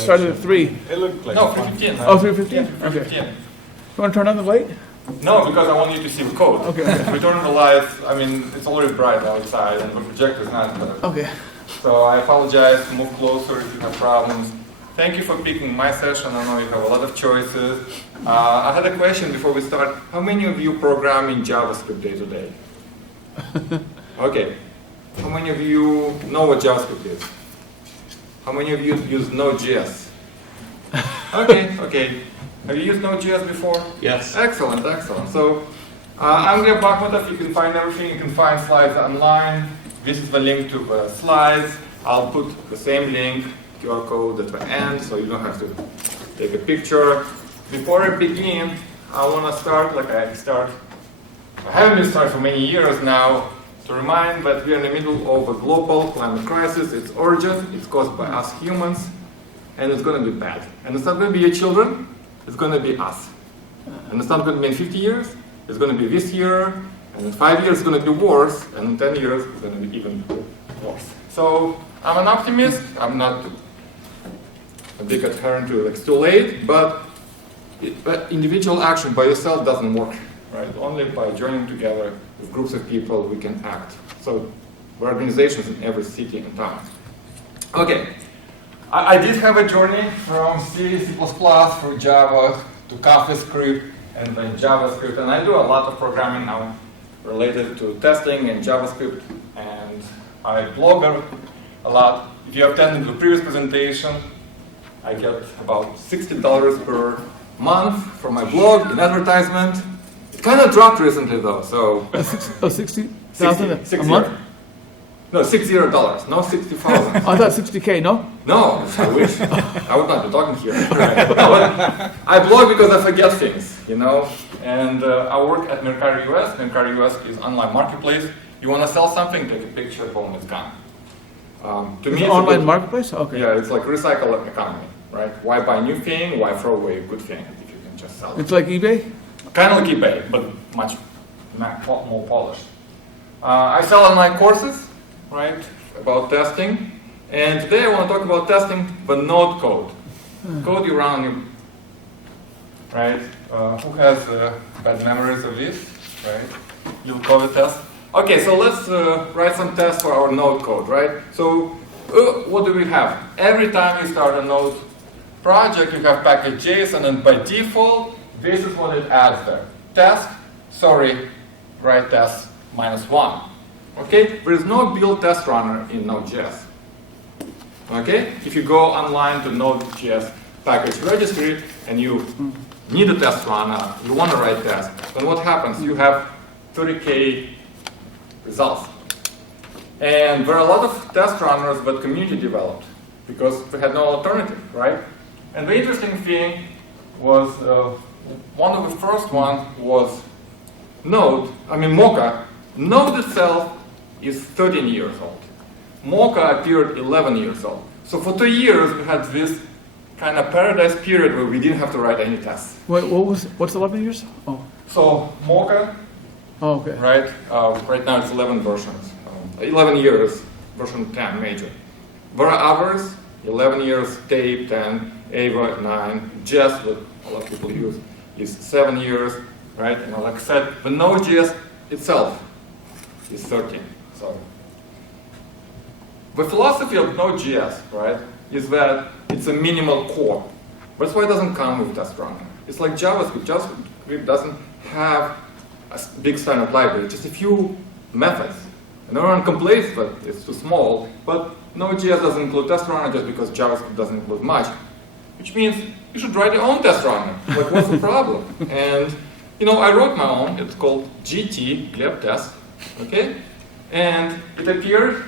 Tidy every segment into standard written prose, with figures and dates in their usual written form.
started at 3. It looked like No, fun. 3:15. Oh, 3:15? Yeah, Okay. 3:15. You want to turn on the light? No, because I want you to see the code. Okay. If we turn on the lights, I mean, it's already bright outside and the projector is not better. Okay. So I apologize, move closer if you have problems. Thank you for picking my session. I know you have a lot of choices. I had a question before we start. How many of you program in JavaScript day to day? Okay. How many of you know what JavaScript is? How many of you use Node.js? Okay, okay. Have you used Node.js before? Yes. Excellent, excellent. So I'm Gleb Bahmutov. You can find everything. You can find slides online. This is the link to the slides. I'll put the same link, QR code at the end, so you don't have to take a picture. Before I begin, I want to start like I haven't been started for many years now, to remind that we are in the middle of a global climate crisis. It's urgent, it's caused by us humans, and it's going to be bad. And it's not going to be your children, it's going to be us. And it's not going to be in 50 years, it's going to be this year, and in 5 years it's going to be worse, and in 10 years it's going to be even worse. So I'm an optimist, I'm not a big adherent to it's too late, but individual action by yourself doesn't work, right? Only by joining together with groups of people we can act. So there are organizations in every city and town. Okay, I did have a journey from C, C++, through Java to CoffeeScript and then JavaScript, and I do a lot of programming now related to testing and JavaScript, and I blog a lot. If you attended the previous presentation, I get about $60 per month from my blog in advertisement. It kind of dropped recently though, so. Oh, 60,000 a month? No, $60, no 60,000. I thought 60K, no? No, I wish. I would not be talking here. Right. No, but I blog because I forget things, you know. And I work at Mercari US. Mercari US is an online marketplace. You want to sell something, take a picture, boom, it's gone. To me, It's an online marketplace? Okay. Yeah, it's like recycle economy, right? Why buy a new thing? Why throw away a good thing if you can just sell it? It's like eBay? Kind of like eBay, but much more polished. I sell online courses, right, about testing. And today I want to talk about testing the Node code. Code you run on your, right? Who has bad memories of this, right? You'll code a test. Okay, so let's write some tests for our Node code, right? So what do we have? Every time you start a Node project, you have package.json, and by default, this is what it adds there. Test, sorry, write test -1. Okay, there is no build test runner in Node.js. Okay, if you go online to Node.js package registry and you need a test runner, you want to write test, then what happens? You have 30K results. And there are a lot of test runners that community developed because we had no alternative, right? And the interesting thing was one of the first ones was Node, Mocha. Node itself is 13 years old. Mocha appeared 11 years old. So for 2 years we had this kind of paradise period where we didn't have to write any tests. Wait, what's 11 years? Oh. So Mocha, Oh, okay. right? Right now it's 11 versions. 11 years, version 10 major. There are others, 11 years, Tape 10, Ava 9, Jest, what a lot of people use, is 7 years, right? And like I said, the Node.js itself is 13. So the philosophy of Node.js, right, is that it's a minimal core. That's why it doesn't come with test runner. It's like JavaScript. JavaScript doesn't have a big standard library, just a few methods. And everyone complains that it's too small, but Node.js doesn't include test runner just because JavaScript doesn't include much, which means you should write your own test runner. Like, what's the problem? And, you know, I wrote my own. It's called GT, Gleb Test, okay? And it appeared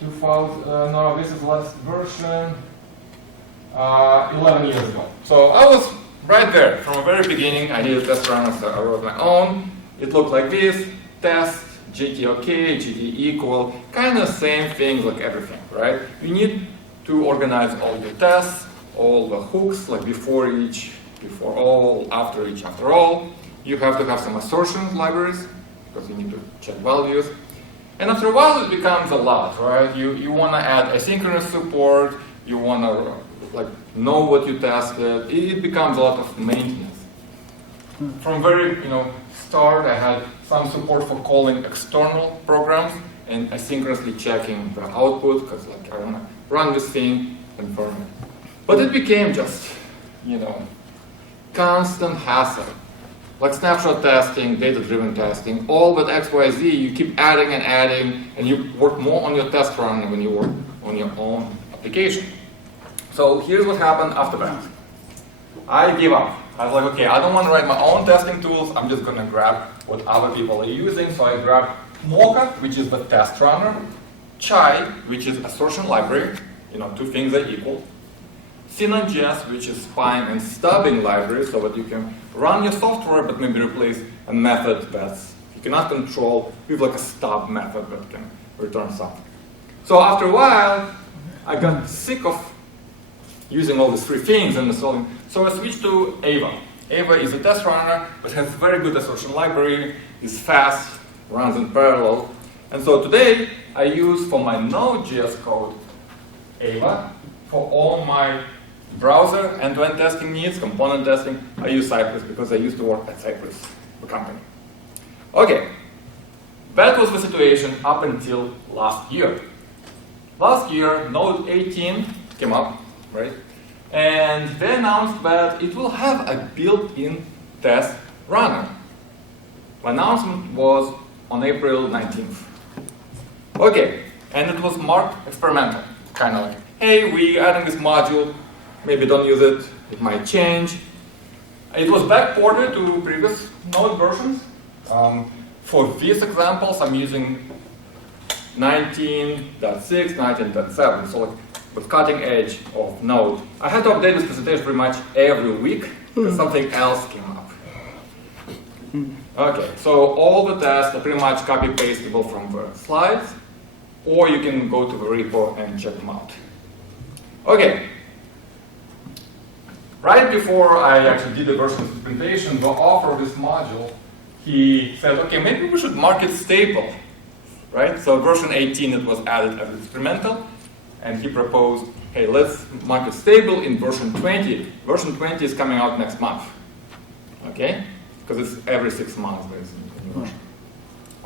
2000, no, this is the last version, 11 years ago. So I was right there from the very beginning. I needed a test runner, so I wrote my own. It looked like this: test, GT OK, GT equal, kind of same things like everything, right? You need to organize all your tests, all the hooks, like before each, before all, after each, after all. You have to have some assertions libraries, because you need to check values. And after a while, it becomes a lot, right? You want to add asynchronous support, you want to like know what you tested, it becomes a lot of maintenance. From very start, I had some support for calling external programs and asynchronously checking the output because like I want to run this thing, confirm it. But it became just constant hassle. Like snapshot testing, data-driven testing, all but XYZ, you keep adding and adding, and you work more on your test run than when you work on your own application. So here's what happened after that. I gave up. I was like, okay, I don't want to write my own testing tools. I'm just going to grab what other people are using. So I grabbed Mocha, which is the test runner, Chai, which is assertion library. Two things are equal. Node.js, which is spying and stubbing library, so that you can run your software, but maybe replace a method that you cannot control with like a stub method that can return something. So after a while, I got sick of using all these three things and installing. So I switched to Ava. Ava is a test runner, but has very good assertion library, is fast, runs in parallel. And so today, I use for my Node.js code Ava. For all my browser end-to-end testing needs, component testing, I use Cypress because I used to work at Cypress, the company. Okay, that was the situation up until last year. Last year, Node 18 came up, right? And they announced that it will have a built-in test runner. The announcement was on April 19th. Okay, and it was marked experimental, kind of like, hey, we're adding this module, maybe don't use it, it might change. It was backported to previous Node versions. For these examples, I'm using 19.6, 19.7, so like the cutting edge of Node. I had to update this presentation pretty much every week because something else came up. Okay, so all the tests are pretty much copy-pastable from the slides, or you can go to the repo and check them out. Okay. Right before I actually did the version implementation, the author of this module, he said, okay, maybe we should mark it stable, right? So version 18, it was added as experimental, and he proposed, hey, let's mark it stable in version 20. Version 20 is coming out next month, okay? Because it's every 6 months there's a new version.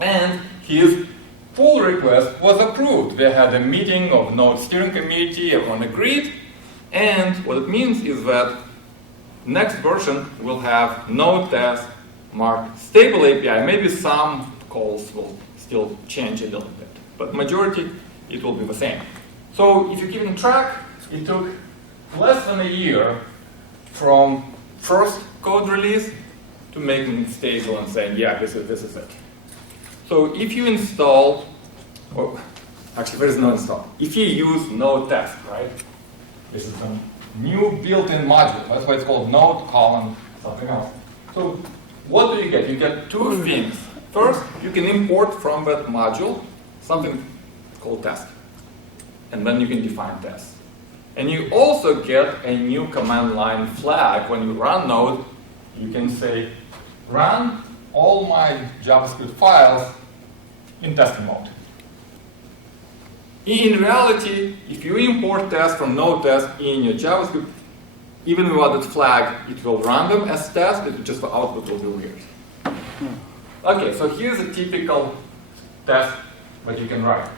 And his pull request was approved. They had a meeting of Node steering committee, everyone agreed, and what it means is that next version will have Node test marked stable API. Maybe some calls will still change a little bit, but majority, it will be the same. So if you're keeping track, it took less than a year from first code release to making it stable and saying, yeah, this is it. So if you install, or actually there is no install. If you use Node test, right? This is a new built-in module. That's why it's called Node colon something else. So what do? You get two things. First, you can import from that module something called test. And then you can define tests. And you also get a new command line flag. When you run Node, you can say, run all my JavaScript files in testing mode. In reality, if you import tests from Node test in your JavaScript, even without that flag, it will run them as tests, but just the output will be weird. Okay, so here's a typical test that you can write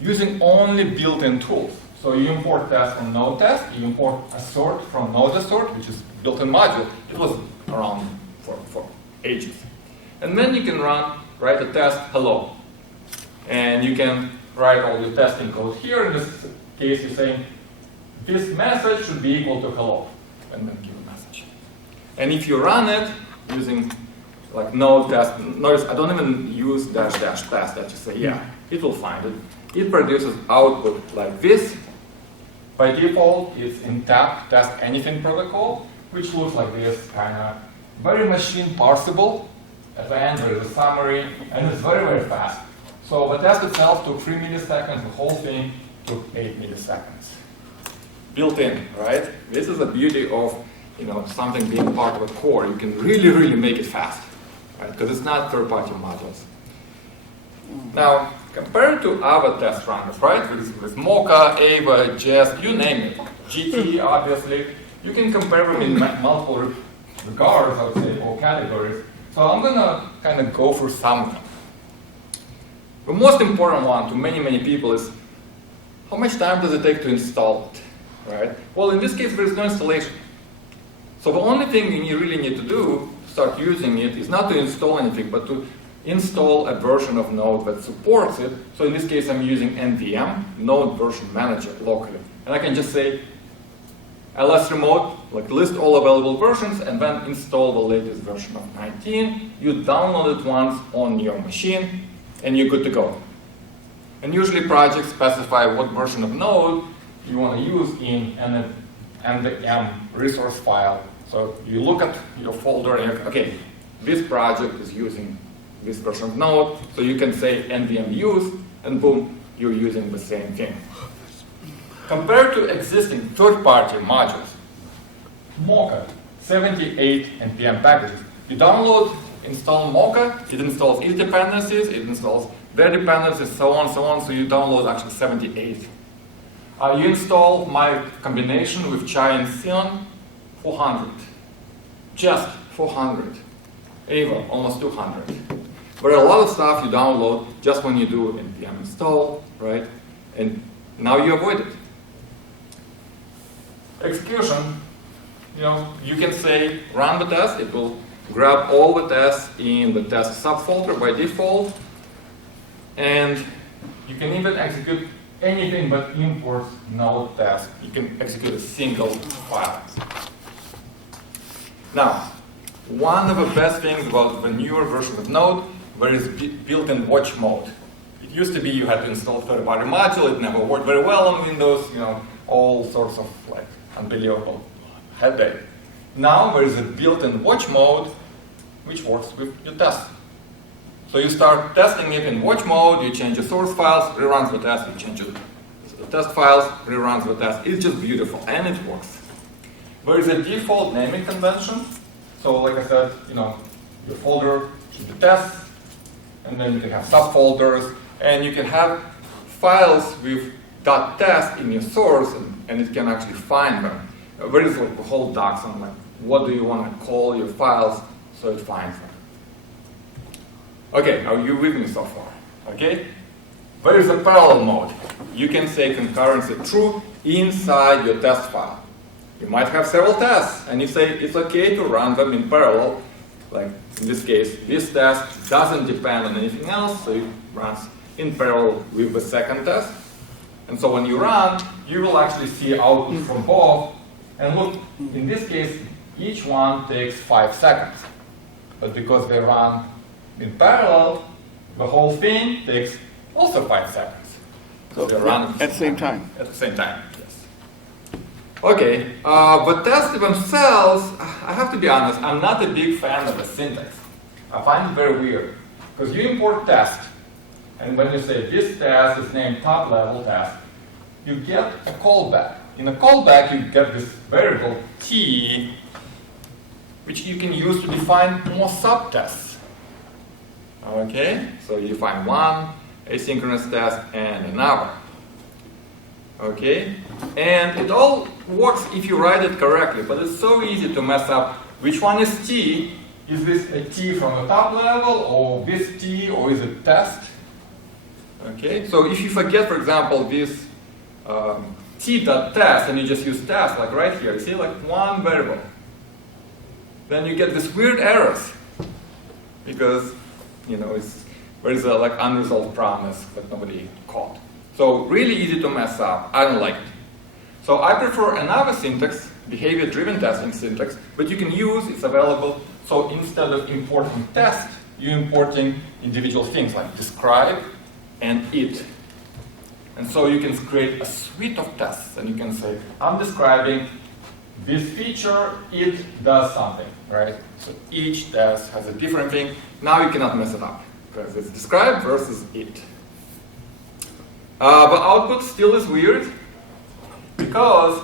using only built-in tools. So you import tests from Node test, you import assert from Node assert, which is built-in module. It was around for ages. And then you can write a test hello. And you can write all your testing code here. In this case, you're saying this message should be equal to hello, and then give a message. And if you run it using like Node test, notice I don't even use -- test. I just say, yeah, it will find it. It produces output like this. By default, it's in tap test anything protocol, which looks like this, kind of very machine parsable. At the end, there is a summary, and it's very, very fast. So the test itself took 3 milliseconds, the whole thing took 8 milliseconds. Built in, right? This is the beauty of something being part of a core. You can really, really make it fast, right? Because it's not third-party modules. Now, compared to other test runners, right? With Mocha, Ava, Jest, you name it, GT, obviously. You can compare them in multiple regards, I would say, or categories. So I'm going to kind of go through some of them. The most important one to many, many people is how much time does it take to install it, right? Well, in this case, there is no installation. So the only thing you really need to do to start using it is not to install anything, but to install a version of Node that supports it. So in this case, I'm using NVM, Node Version Manager, locally. And I can just say ls remote, like list all available versions, and then install the latest version of 19. You download it once on your machine, and you're good to go. And usually projects specify what version of Node you want to use in NVM resource file. So you look at your folder and you're, okay, this project is using this version of Node, so you can say NVM use, and boom, you're using the same thing. Compared to existing third-party modules, Mocha, 78 NPM packages. You download, install Mocha, it installs its dependencies, it installs their dependencies, so on, so you download actually 78. You install my combination with Chai and Xeon, 400. Just 400. Ava, almost 200. There are a lot of stuff you download just when you do npm install, right? And now you avoid it. Execution, you can say run the test. It will grab all the tests in the test subfolder by default. And you can even execute anything but import Node test. You can execute a single file. Now, one of the best things about the newer version of Node, there is built-in watch mode. It used to be you had to install third-party module. It never worked very well on Windows. All sorts of like unbelievable headache. Now there is a built-in watch mode which works with your test. So you start testing it in watch mode, you change the source files, reruns the test, you change the test files, reruns the test. It's just beautiful, and it works. There is a default naming convention. So like I said, your folder should be tests, and then you can have subfolders, and you can have files with .test in your source, and it can actually find them. There is like a whole docs on like what do you want to call your files, so it finds them. Okay, are you with me so far? Okay? There is a parallel mode. You can say concurrency true inside your test file. You might have several tests, and you say it's okay to run them in parallel. Like in this case, this test doesn't depend on anything else, so it runs in parallel with the second test. And so when you run, you will actually see output from both. And look, in this case, each one takes 5 seconds. But because they run in parallel, the whole thing takes also 5 seconds. So they run at the same time. At the same time, yes. Okay, the tests themselves, I have to be honest, I'm not a big fan of the syntax. I find it very weird. Because you import test, and when you say this test is named top level test, you get a callback. In a callback, you get this variable t, which you can use to define more subtests. Okay, so you define one asynchronous test and another. Okay, and it all works if you write it correctly, but it's so easy to mess up. Which one is t? Is this a t from the top level, or this t, or is it test? Okay, so if you forget, for example, this t.test, and you just use test, like right here, you see, like one variable, then you get these weird errors, because there is a like unresolved promise that nobody caught. So really easy to mess up. I don't like it. So I prefer another syntax, behavior-driven testing syntax, but you can use, it's available. So instead of importing test, you're importing individual things like describe and it. And so you can create a suite of tests, and you can say, I'm describing this feature, it does something, right? So each test has a different thing. Now you cannot mess it up, because it's describe versus it. The output still is weird, because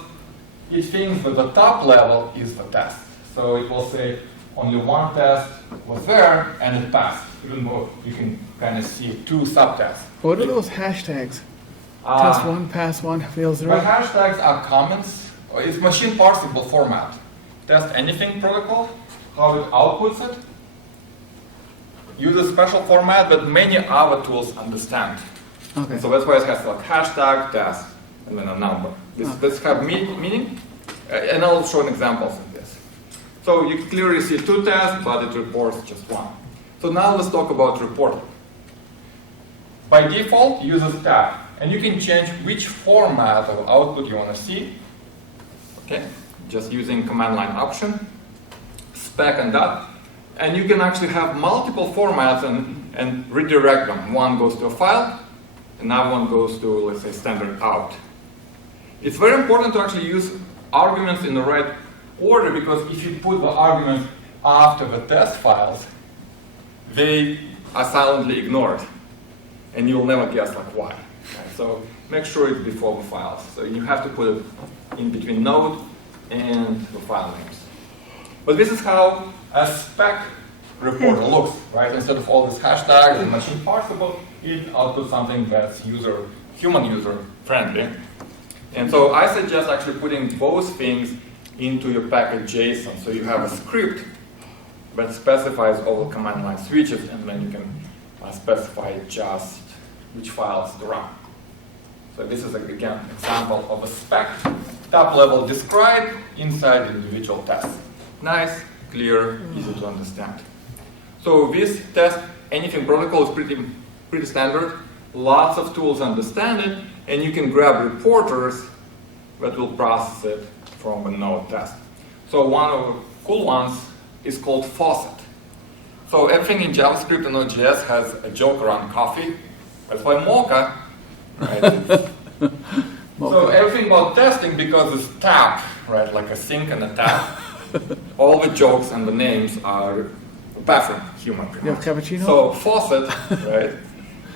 it thinks that the top level is the test. So it will say, only one test was there and it passed, even though you can kind of see two subtests. What are those hashtags? Uh, Test one, pass one, fail But zero. hashtags are comments. It's machine parsable format. Test anything protocol, how it outputs it. Use a special format that many other tools understand. Okay. So that's why it has like hashtag, test, and then a number. This have meaning, and I'll show an examples of this. So you clearly see two tests, but it reports just one. So now let's talk about reporting. By default, uses tab, and you can change which format of output you want to see. Okay, just using command line option, spec and that, and you can actually have multiple formats and redirect them. One goes to a file, another one goes to, let's say, standard out. It's very important to actually use arguments in the right order, because if you put the arguments after the test files, they are silently ignored, and you'll never guess like why. Okay, so make sure it's before the files. So you have to put it in between node and the file names. But this is how a spec reporter looks, right? Instead of all these hashtags and machine parsable, it outputs something that's human user friendly. And so I suggest actually putting both things into your package JSON. So you have a script that specifies all the command line switches, and then you can specify just which files to run. So this is, again, an example of a spec, top level described inside the individual test. Nice, clear, easy to understand. So this test anything protocol is pretty standard. Lots of tools understand it, and you can grab reporters that will process it from a node test. So one of the cool ones is called faucet. So everything in JavaScript and Node.js has a joke around coffee. That's why Mocha, right? So everything about testing, because it's tap, right, like a sink and a tap, all the jokes and the names are bathroom humor. You have cappuccino? So faucet, right,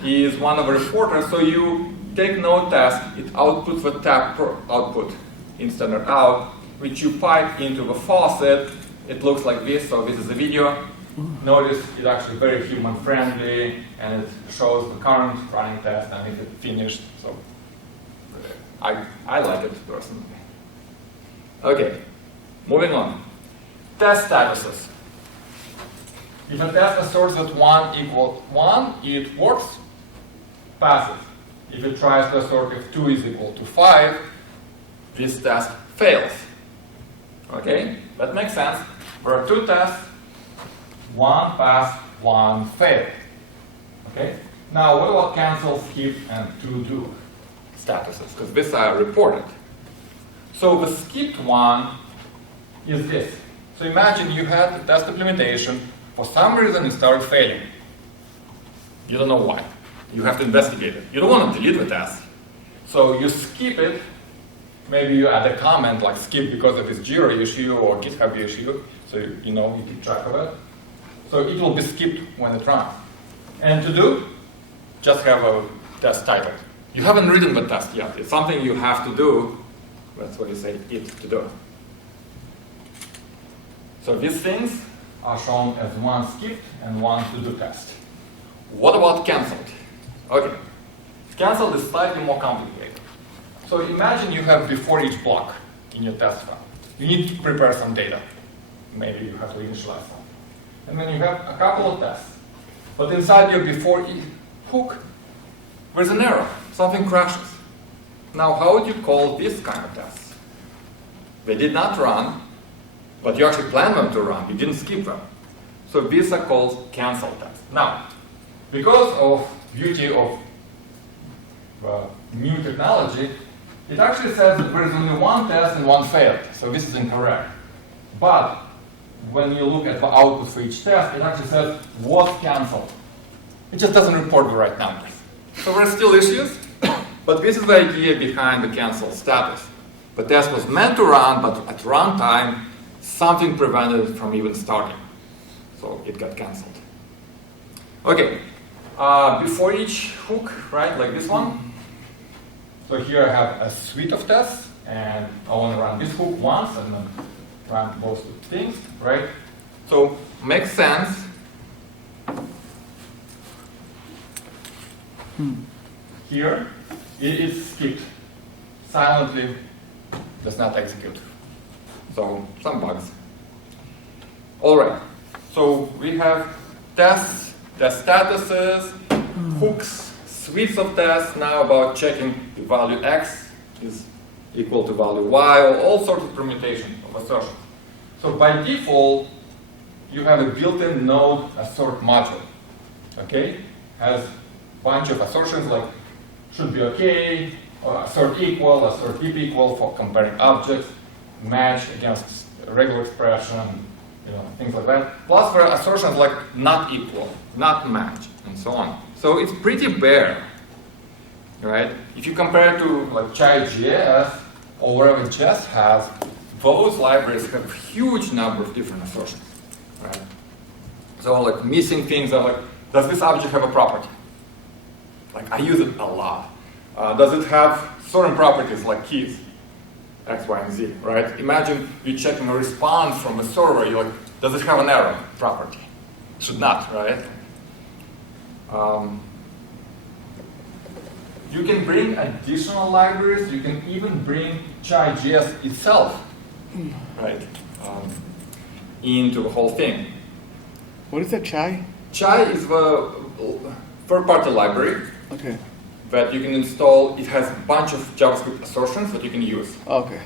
is one of the reporters. So you take node test, it outputs the tap output in standard out, which you pipe into the faucet. It looks like this. So this is a video. Notice it's actually very human friendly, and it shows the current running test and if it finished. So I like it personally. Okay, moving on. Test statuses. If a test asserts that 1 equals 1, it works, passes. If it tries to assert if 2 is equal to 5, this test fails. Okay, that makes sense. There are two tests, one passed, one failed. Okay, now what about cancel, skip, and to do statuses? Because these are reported. So the skipped one is this. So imagine you had the test implementation. For some reason, it started failing. You don't know why. You have to investigate it. You don't want to delete the test. So you skip it. Maybe you add a comment like skip because of this Jira issue or GitHub issue. So you know, you keep track of it. So it will be skipped when it runs. And to do, just have a test title. You haven't written the test yet. It's something you have to do. That's what you say it to do. So these things are shown as one skipped and one to do test. What about cancelled? Okay, cancelled is slightly more complicated. So imagine you have before each block in your test file. You need to prepare some data. Maybe you have to initialize some. And then you have a couple of tests. But inside your before each hook, there's an error. Something crashes. Now, how would you call this kind of tests? They did not run, but you actually planned them to run. You didn't skip them. So these are called cancel tests. Now, because of beauty of new technology, it actually says that there is only one test and one failed. So this is incorrect. But when you look at the output for each test, it actually says was canceled. It just doesn't report the right numbers. So there are still issues, but this is the idea behind the cancel status. The test was meant to run, but at runtime, something prevented it from even starting. So it got canceled. Okay, before each hook, right, like this one. So here I have a suite of tests, and I want to run this hook once and then run those two things, right? So makes sense. Here, it is skipped. Silently does not execute. So some bugs. All right. So we have tests, test statuses, hooks, suites of tests now about checking the value x is equal to value y, or all sorts of permutations of assertions. So by default, you have a built-in node assert module. Okay? Has a bunch of assertions like should be okay, or assert equal, assert deep equal for comparing objects, match against a regular expression, things like that. Plus for assertions like not equal, not match, and so on. So it's pretty bare, right? If you compare it to like Chai.js or whatever Jest has, those libraries have a huge number of different assertions, right? So like missing things are like, does this object have a property? Like I use it a lot. Does it have certain properties like keys? X, Y, and Z, right? Imagine you checking a response from a server, you're like, does it have an error property? Should not, right? You can bring additional libraries. You can even bring Chai.js itself, right, into the whole thing. What is that, Chai? Chai is the third-party library. Okay. That you can install. It has a bunch of JavaScript assertions that you can use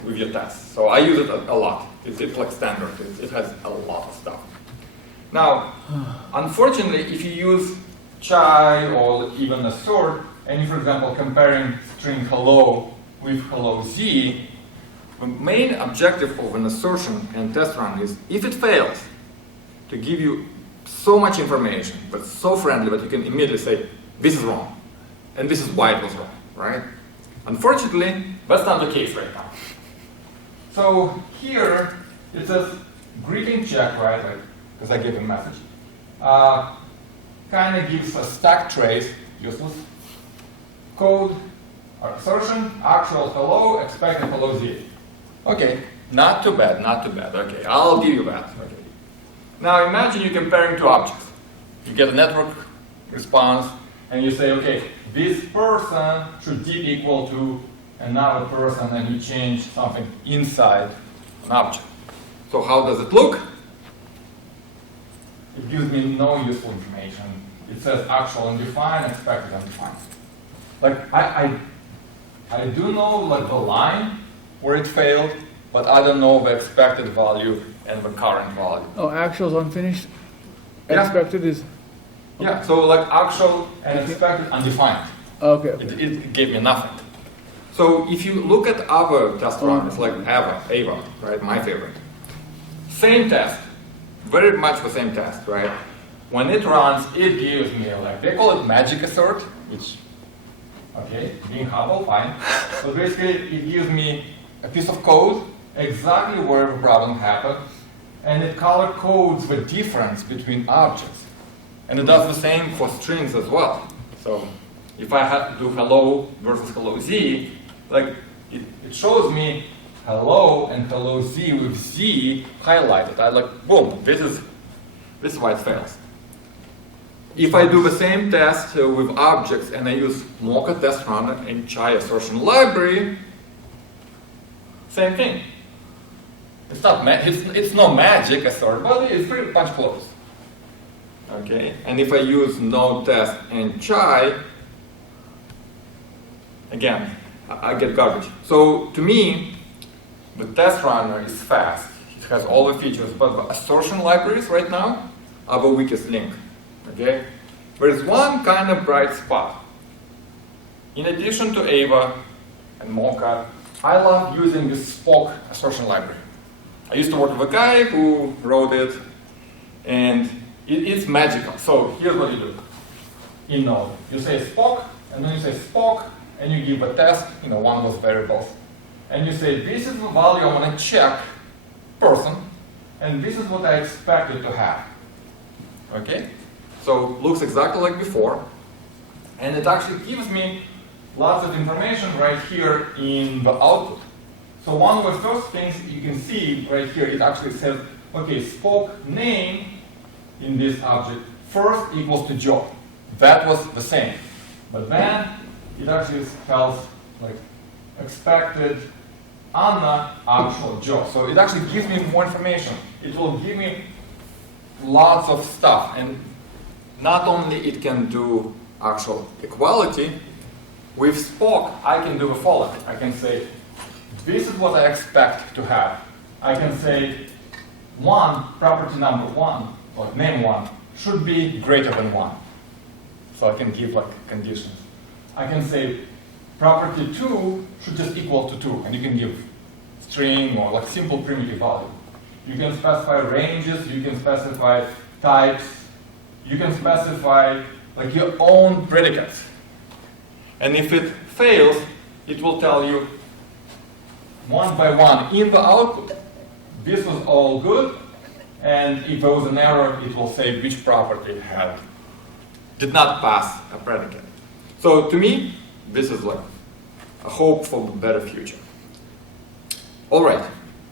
with your tests. So I use it a lot. It's like standard. It has a lot of stuff. Now, unfortunately, if you use Chai or even assert, and you, for example, comparing string hello with hello Z, the main objective of an assertion and test run is if it fails to give you so much information, but so friendly that you can immediately say, this is wrong. And this is why it was wrong, right? Unfortunately, that's not the case right now. So here, it says greeting check, right? Because I gave a message. Kind of gives a stack trace, useless. Code, assertion, actual hello, expected hello Z. Okay, not too bad, not too bad. Okay, I'll give you that. Okay. Now imagine you're comparing two objects. You get a network response, and you say, okay, this person should deep equal to another person, and you change something inside an object. So how does it look? It gives me no useful information. It says actual undefined, expected undefined. Like I do know like the line where it failed, but I don't know the expected value and the current value. Oh, actual is unfinished. Yeah. Expected is. Yeah, so like actual and expected undefined. Okay. It gave me nothing. So if you look at other test runners like Ava, right, my favorite, same test, very much the same test, right? When it runs, it gives me like, they call it magic assert, which, okay, being humble, fine. But basically, it gives me a piece of code, exactly where the problem happened, and it color codes the difference between objects. And it does the same for strings as well. So if I have to do hello versus hello Z, like it shows me hello and hello Z with Z highlighted. I like, boom, this is why it fails. If I do the same test with objects and I use Mocha test runner and Chai assertion library, same thing. It's not it's no magic assert, but it's pretty much close. Okay, and if I use Node test and Chai, again, I get garbage. So to me, the test runner is fast. It has all the features, but the assertion libraries right now are the weakest link. Okay, there is one kind of bright spot. In addition to Ava and Mocha, I love using this Spock assertion library. I used to work with a guy who wrote it, and it's magical. So here's what you do. In Node, you say Spock, and then you say Spock, and you give a test, one of those variables. And you say, this is the value I want to check, person, and this is what I expect it to have. Okay? So looks exactly like before, and it actually gives me lots of information right here in the output. So one of the first things you can see right here, it actually says okay, Spock name in this object first equals to Joe. That was the same. But then it actually tells like expected Anna actual Joe. So it actually gives me more information. It will give me lots of stuff. And not only it can do actual equality, with Spock I can do the following. I can say, this is what I expect to have. I can say property number 1, or name 1, should be greater than 1. So I can give like conditions. I can say property 2 should just equal to 2, and you can give string or like simple primitive value. You can specify ranges, you can specify types, you can specify like your own predicates. And if it fails, it will tell you one by one in the output, this was all good, and if there was an error, it will say which property did not pass a predicate. So to me, this is like a hope for a better future. All right,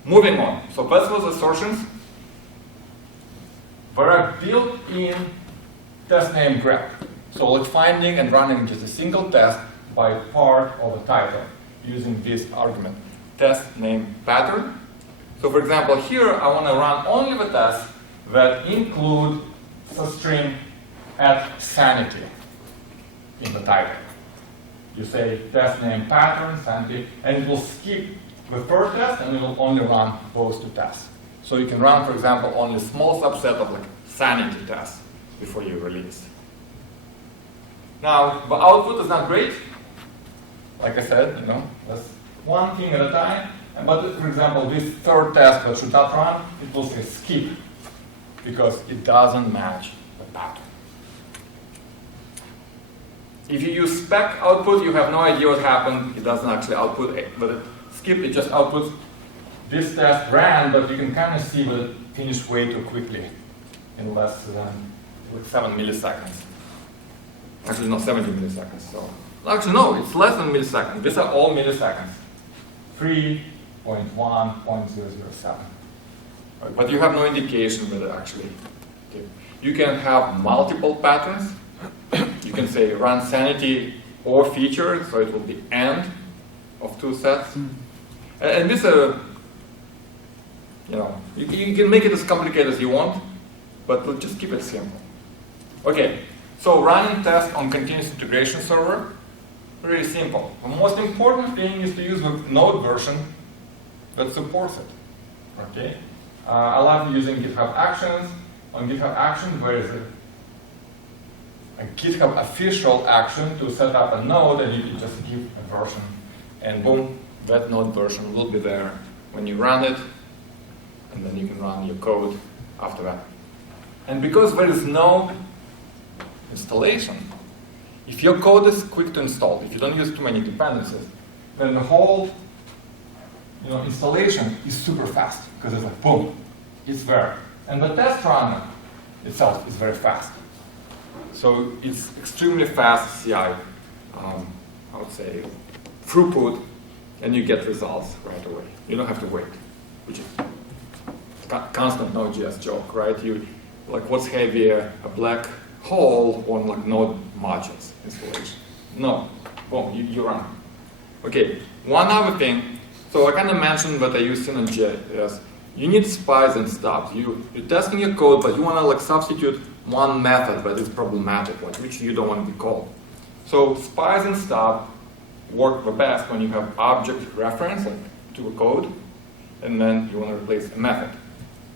moving on. So that was assertions. There are built-in test name grep. So like finding and running just a single test by part of a title using this argument, test name pattern. So for example, here I want to run only the tests that include a string at sanity in the title. You say test name pattern, sanity, and it will skip the third test and it will only run those 2 tests. So you can run, for example, only a small subset of like sanity tests before you release. Now, the output is not great. Like I said, that's one thing at a time. But for example, this third test that should not run, it will say skip because it doesn't match the pattern. If you use spec output, you have no idea what happened. It doesn't actually output it, but skip, it just outputs this test ran, but you can kind of see that it finished way too quickly in less than like 7 milliseconds. Actually, no, 70 milliseconds. So actually, no, it's less than milliseconds. These are all milliseconds. 3.1.007. Right, but you have no indication that it actually did. You can have multiple patterns. You can say run sanity or feature, so it will be AND of 2 sets. And this, you can make it as complicated as you want, but we'll just keep it simple. Okay, so running tests on continuous integration server, really simple. The most important thing is to use the Node version that supports it. Okay, I love using GitHub Actions. On GitHub Actions, where is it? A GitHub official action to set up a node, and you can just give a version, and boom, that node version will be there when you run it, and then you can run your code after that. And because there is no installation, if your code is quick to install, if you don't use too many dependencies, then the whole installation is super fast, because it's like boom, it's there. And the test runner itself is very fast. So it's extremely fast CI, I would say, throughput, and you get results right away. You don't have to wait, which is constant Node.js joke, right? Like, what's heavier, a black hole or like Node modules installation? No, boom, you run. Okay, one other thing. So I kind of mentioned that I use Node.js. You need spies and stubs. You're testing your code, but you want to like substitute one method that is problematic, like which you don't want to be called. So spies and stub work the best when you have object reference to a code, and then you want to replace a method.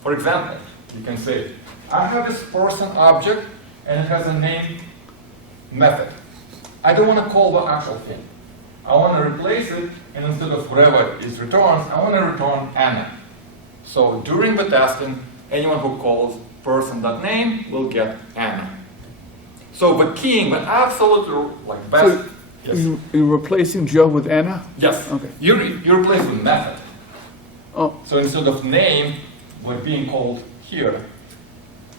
For example, you can say, I have this person object, and it has a name method. I don't want to call the actual thing. I want to replace it, and instead of whatever it returns, I want to return Anna. So during the testing, anyone who calls person.name will get Anna. So the keying, the absolute like best. So yes. you're replacing Joe with Anna? Yes. Okay. You replace the method. Oh. So instead of name, like being called here,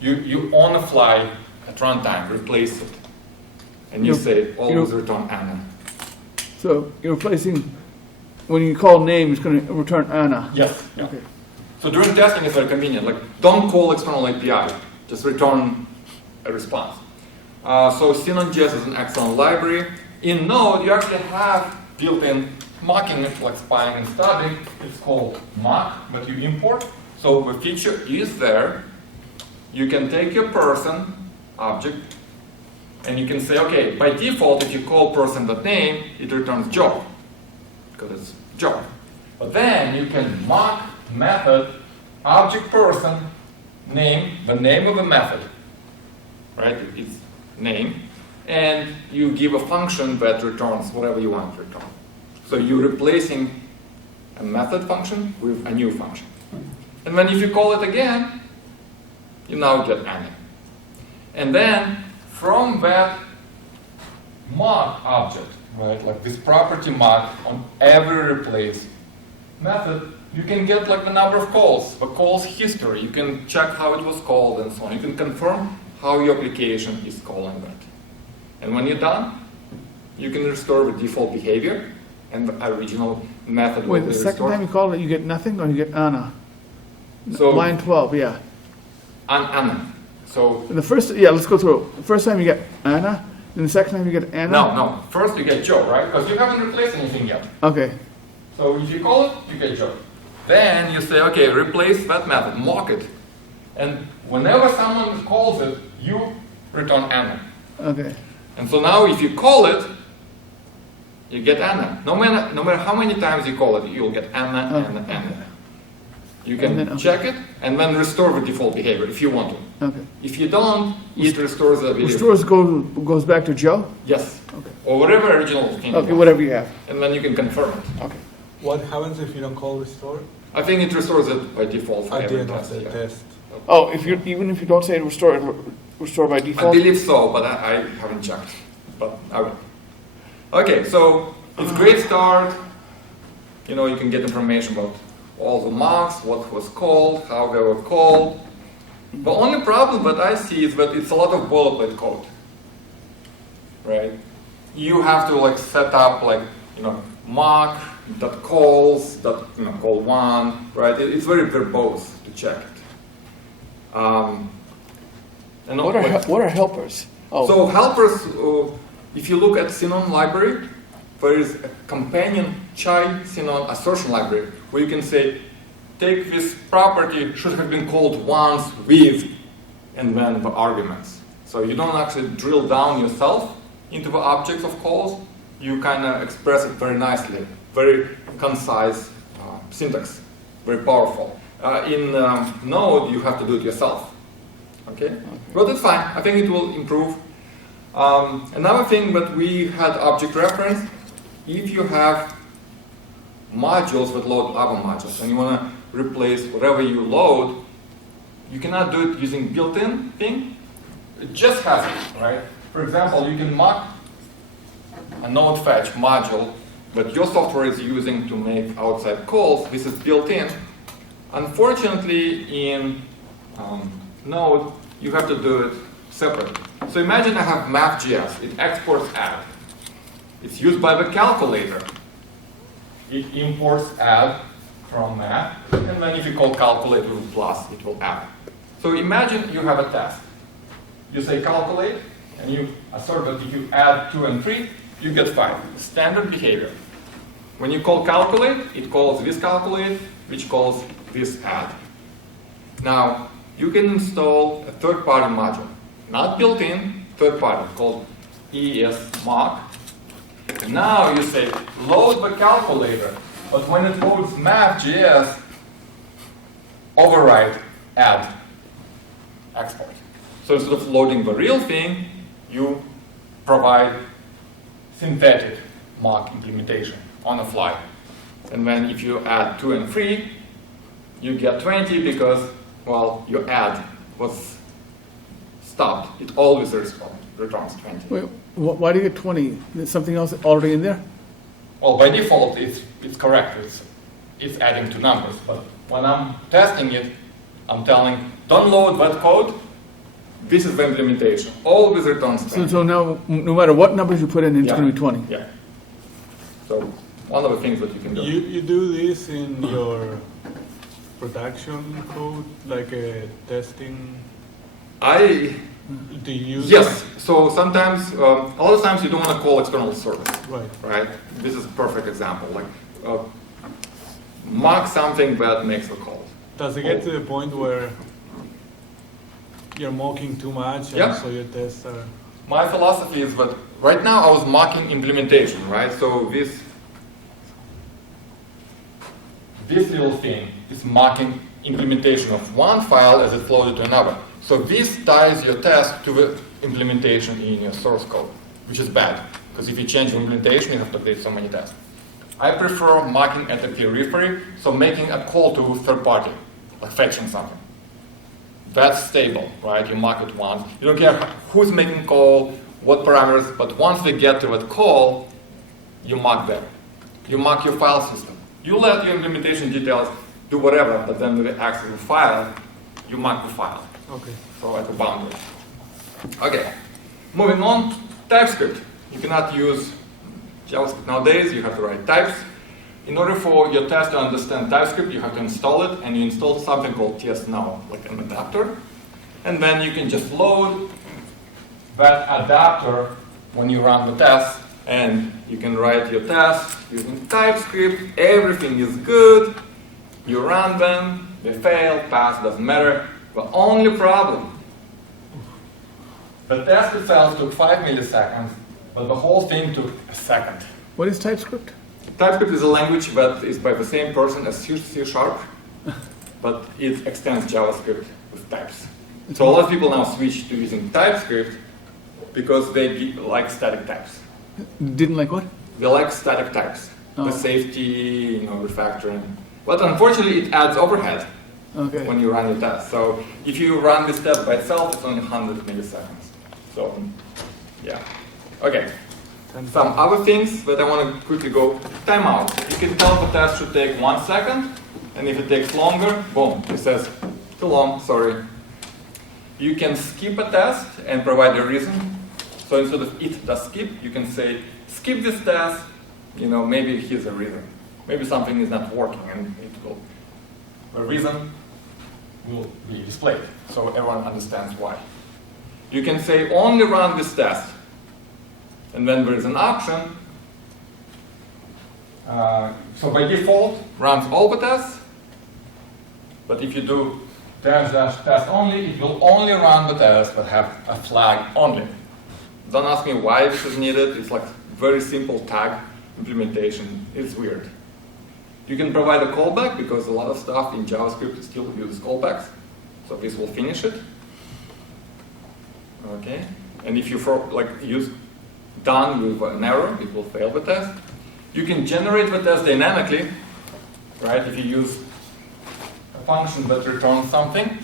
you on the fly at runtime replace it, and you say always return Anna. So you're replacing, when you call name, it's going to return Anna. Yes. Yeah. Okay. So during testing, it's very convenient. Like, don't call external API. Just return a response. So Synon.js is an excellent library. In Node, you actually have built-in mocking, like spying and stubbing. It's called mock, but you import. So the feature is there. You can take your person object, and you can say, okay, by default, if you call person.name, it returns job, because it's job. But then you can mock method object person name, the name of a method, right? It's name, and you give a function that returns whatever you want to return. So you're replacing a method function with a new function. And then if you call it again, you now get any. And then from that mock object, right, like this property mock on every replace method, you can get like the number of calls, the calls history. You can check how it was called and so on. You can confirm how your application is calling that. And when you're done, you can restore the default behavior and the original method will Wait, be the restored. second time you call it, you get nothing, or you get Anna? So, Line 12, yeah. Anna. So, And the first, yeah, let's go through. The first time you get Anna, and the second time you get Anna? no. First you get Joe, right? Because you haven't replaced anything yet. Okay. So if you call it, you get Joe. Then you say, okay, replace that method, mock it. And whenever someone calls it, you return Anna. Okay. And so now if you call it, you get Anna. No matter how many times you call it, you'll get Anna, Okay. Anna, Anna. You can And then- check it and then restore the default behavior if you want to. Okay. If you don't, it restores the behavior. Restores goes back to Joe? Yes. Okay. Or whatever original thing. Okay, was. whatever you have. And then you can confirm it. Okay. What happens if you don't call restore? I think it restores it by default for At the every end of test. the yeah. test. Oh, even if you don't say restore by I default? believe so, but I haven't checked. But I will. Okay, so it's a great start. You know, you can get information about all the mocks, what was called, how they were called. The only problem that I see is that it's a lot of boilerplate code, right? You have to like set up like, you know, mock that calls, that, you know, call one, right? It's very verbose to check it. And What are helpers? Oh, so helpers, if you look at Synon library, there is a companion chai Synon assertion library where you can say, take this property should have been called once with, and then the arguments. So you don't actually drill down yourself into the objects of calls. You kind of express it very nicely, very concise syntax, very powerful. In Node, you have to do it yourself. Okay? But it's fine. I think it will improve. Another thing that we had object reference, if you have modules that load other modules and you want to replace whatever you load, you cannot do it using built-in thing. It just has it, right? For example, you can mock a node fetch module that your software is using to make outside calls. This is built-in. Unfortunately, in Node, you have to do it separately. So imagine I have math.js. It exports add. It's used by the calculator. It imports add from math, and then if you call calculate with plus, it will add. So imagine you have a test. You say calculate, and you assert that if you add 2 and 3, you get 5. Standard behavior. When you call calculate, it calls this calculate, which calls this add. Now, you can install a third-party module, not built-in, third-party, called ESMock. And now you say, load the calculator, but when it loads math.js, override add export. So instead of loading the real thing, you provide synthetic mock implementation on the fly. And then if you add 2 and 3, you get 20 because, well, your add was stopped. It always returns 20. wait, why do you get 20? There's something else already in there? Well, by default, it's correct. It's adding 2 numbers. But when I'm testing it, I'm telling, don't load that code. This is the implementation. Always returns 20. So now, no matter what numbers you put in, it's Yeah. going to be 20. Yeah. So one of the things that you can do. You do this in your production code, like testing? Do you use Yes. So sometimes, a lot of times you don't want to call external service. Right. Right? This is a perfect example. Like, mock something that makes a call. Does it get to the point where you're mocking too much, and Yeah. so your tests are? My philosophy is that right now I was mocking implementation, right? So this little thing is mocking implementation of one file as it flows to another. So this ties your test to the implementation in your source code, which is bad, because if you change the implementation, you have to update so many tests. I prefer mocking at the periphery, so making a call to third party, like fetching something. That's stable, right? You mock it once. You don't care who's making call, what parameters, but once they get to that call, you mock them. You mock your file system. You let your implementation details do whatever, but then when they access the file, you mock the file. Okay. So at the boundary. Okay, moving on to TypeScript. You cannot use JavaScript nowadays, you have to write types. In order for your test to understand TypeScript, you have to install it, and you install something called tsnow, like an adapter. And then you can just load that adapter when you run the test, and you can write your tests using TypeScript. Everything is good. You run them, they fail, pass, doesn't matter. The only problem, the test itself took 5 milliseconds, but the whole thing took a second. What is TypeScript? TypeScript is a language that is by the same person as C#, but it extends JavaScript with types. So a lot of people now switch to using TypeScript because they like static types. Didn't like what? They like static types, Oh. the safety, refactoring. But unfortunately, it adds overhead Okay. when you run your test. So if you run this test by itself, it's only 100 milliseconds. So, yeah. Okay. Some other things that I want to quickly go. Timeout. You can tell the test should take 1 second, and if it takes longer, boom, it says, too long, sorry. You can skip a test and provide a reason. So instead of it does skip, you can say, skip this test, maybe here's a reason. Maybe something is not working, and a reason will be displayed, so everyone understands why. You can say, only run this test. And then there is an option. So by default, runs all the tests. But if you do --test only, it will only run the tests that have a flag only. Don't ask me why this is needed. It's like very simple tag implementation. It's weird. You can provide a callback because a lot of stuff in JavaScript still uses callbacks. So this will finish it. Okay. And if you use done with an error, it will fail the test. You can generate the test dynamically, right? If you use a function that returns something,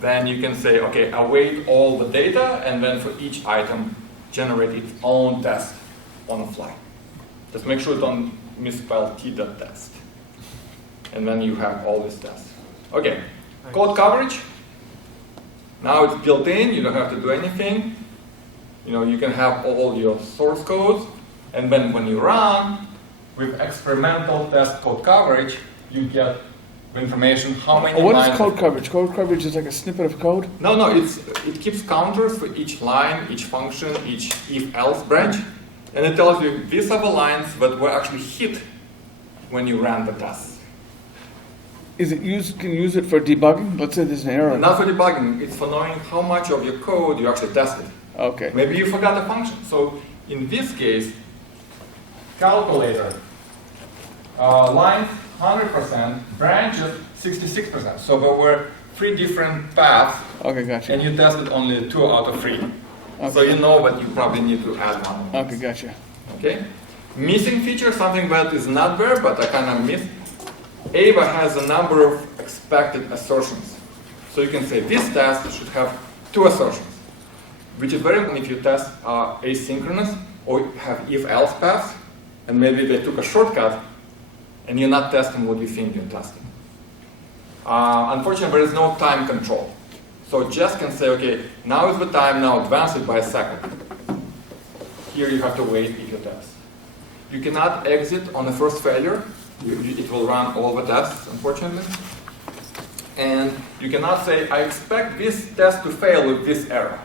then you can say, okay, await all the data, and then for each item, generate its own test on the fly. Just make sure don't misspell t.test. And then you have all these tests. Okay, code coverage. Now it's built in, you don't have to do anything. You can have all your source codes, and then when you run with experimental test code coverage, you get the information how many What lines. is code coverage? Code coverage is like a snippet of code? No, it keeps counters for each line, each function, each if-else branch, and it tells you these are the lines that were actually hit when you ran the test. Can you use it for debugging? Let's say there's an error. Not for debugging, it's for knowing how much of your code you actually tested. Okay. Maybe you forgot a function. So in this case, calculator, lines 100%, branches 66%. So there were 3 different paths, Okay, gotcha. and you tested only 2 out of 3. Okay. So you know that you probably need to add one. Okay, gotcha. Okay? Missing feature, something that is not there, but I kind of missed. Ava has a number of expected assertions. So you can say this test should have 2 assertions, which is very important if you test asynchronous or have if-else paths, and maybe they took a shortcut, and you're not testing what you think you're testing. Unfortunately, there is no time control. So Jess can say, okay, now is the time, now advance it by a second. Here you have to wait if you test. You cannot exit on the first failure. It will run all the tests, unfortunately. And you cannot say, I expect this test to fail with this error.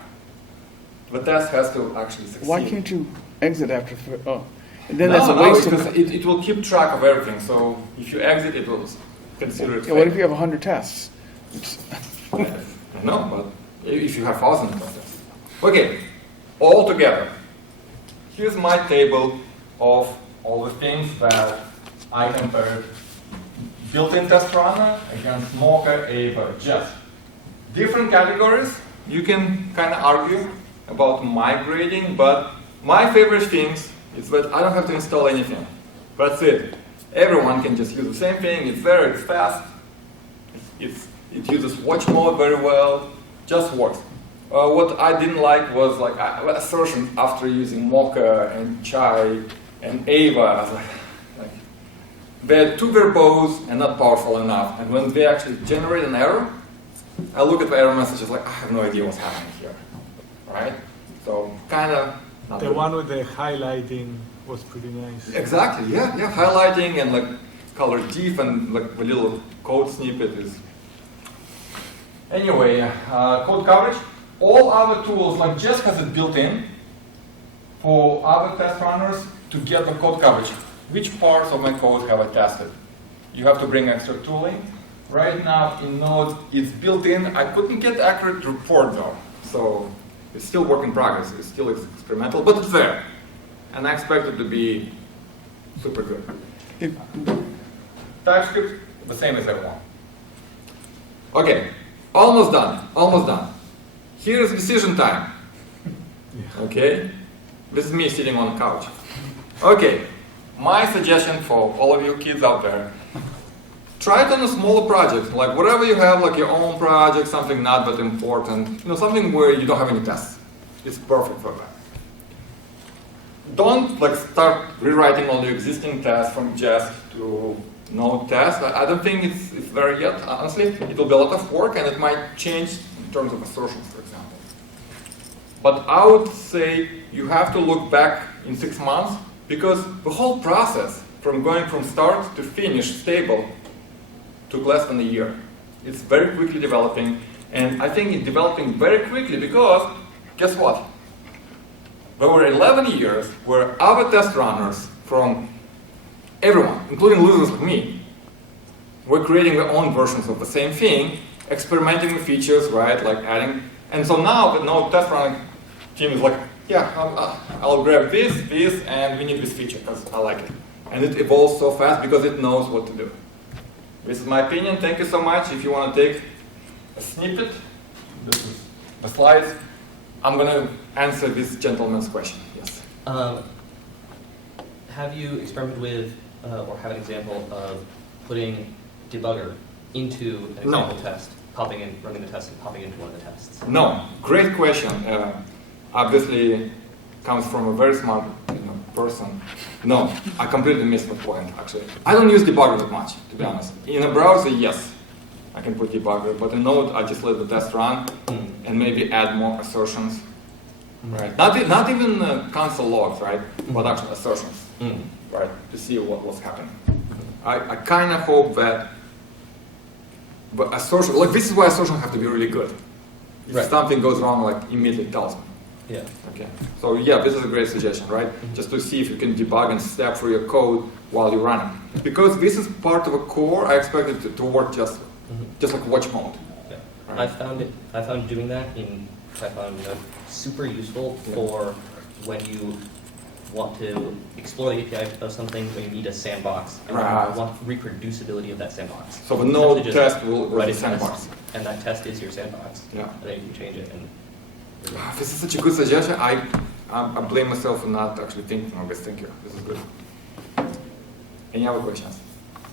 The test has to actually succeed. Why can't you exit after? Oh, and then No, that's a no, waste because of. it will keep track of everything. So if you exit, it will consider it Yeah, what if failed. you have 100 tests? No, but if you have thousands of tests. Okay, all together. Here's my table of all the things that I compared built-in test runner against Mocha, Ava, Jest. Different categories. You can kind of argue about migrating, but my favorite things is that I don't have to install anything. That's it. Everyone can just use the same thing. It's there, it's fast. It uses watch mode very well. Just works. What I didn't like was like assertions after using Mocha and Chai and Ava. I was like, they're too verbose and not powerful enough. And when they actually generate an error, I look at the error messages like, I have no idea what's happening here. Right? So kind of not The good. one with the highlighting was pretty nice. Exactly, yeah. Highlighting and like color diff and like a little code snippet is. Anyway, code coverage. All other tools, like Jest has it built in for other test runners to get the code coverage. Which parts of my code have I tested? You have to bring extra tooling. Right now in Node, it's built in. I couldn't get accurate report though, so it's still work in progress. It's still experimental, but it's there. And I expect it to be super good. If, TypeScript, the same as everyone. Okay, almost done. Here's decision time. Okay, this is me sitting on the couch. Okay, my suggestion for all of you kids out there, try it on a smaller project, like whatever you have, like your own project, something not that important, something where you don't have any tests. It's perfect for that. Don't like start rewriting all the existing tests from Jest to Node test. I don't think it's there yet, honestly. It will be a lot of work and it might change in terms of assertions, for example. But I would say you have to look back in 6 months because the whole process from going from start to finish stable took less than a year. It's very quickly developing, and I think it's developing very quickly because, guess what? There were 11 years where other test runners from everyone, including losers like me, were creating their own versions of the same thing, experimenting with features, right, like adding. And so now the Node test running team is like, yeah, I'll grab this, and we need this feature because I like it. And it evolves so fast because it knows what to do. This is my opinion. Thank you so much. If you want to take a snippet, this is the slides. I'm going to answer this gentleman's question. Yes. Have you experimented with, or have an example of putting debugger into an example test, popping in, running the test, and popping into one of the tests? No. Great question. Obviously, comes from a very smart person. No, I completely missed the point, actually. I don't use debugger that much, to be honest. In a browser, yes, I can put debugger, but in Node, I just let the test run and maybe add more assertions. Right? Not even console logs, right? But actual assertions, right? To see what's happening. I kind of hope that, but assertion, like this is why assertions have to be really good. If something goes wrong, like immediately tells me. Yeah. Okay. So yeah, this is a great suggestion, right? Just to see if you can debug and step through your code while you're running. Because this is part of a core, I expect it to work just like watch mode. Yeah. Right. I found doing that in Python super useful for when you want to explore the API of something, when you need a sandbox, and you want reproducibility of that sandbox. So the node just test will write be a sandbox. test, and that test is your sandbox. Yeah. And then you can change it. And This is such a good suggestion. I blame myself for not actually thinking of this. Thank you. This is good. Any other questions?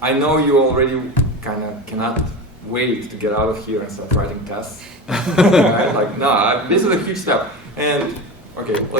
I know you already kind of cannot wait to get out of here and start writing tests. Right? Like, no, this is a huge step. And okay, let's